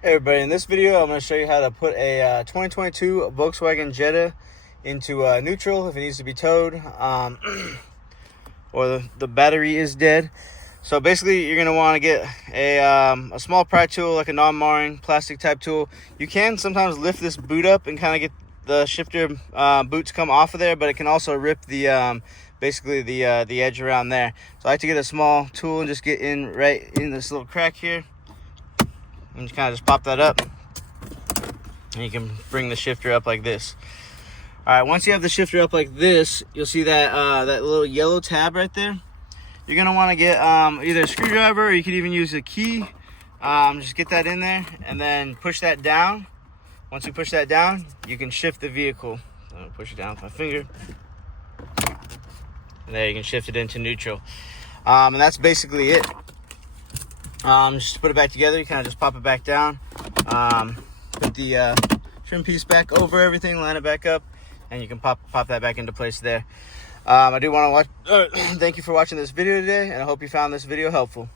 Hey everybody, in this video I'm going to show you how to put a 2022 Volkswagen Jetta into neutral if it needs to be towed or the battery is dead. So basically you're going to want to get a small pry tool, like a non-marring plastic type tool. You can sometimes lift this boot up and kind of get the shifter boot to come off of there, but it can also rip the basically the edge around there. So I like to get a small tool and just get in right in this little crack here. And you kind of just pop that up, and you can bring the shifter up like this. All right, once you have the shifter up like this, you'll see that that little yellow tab right there. You're gonna want to get either a screwdriver, or you could even use a key. Just get that in there, and then push that down. Once you push that down, you can shift the vehicle. I'm gonna push it down with my finger, and there you can shift it into neutral. And that's basically it. Just to put it back together, you kind of just pop it back down, put the trim piece back over everything, line it back up, and you can pop that back into place there. I do want to thank you for watching this video today, and I hope you found this video helpful.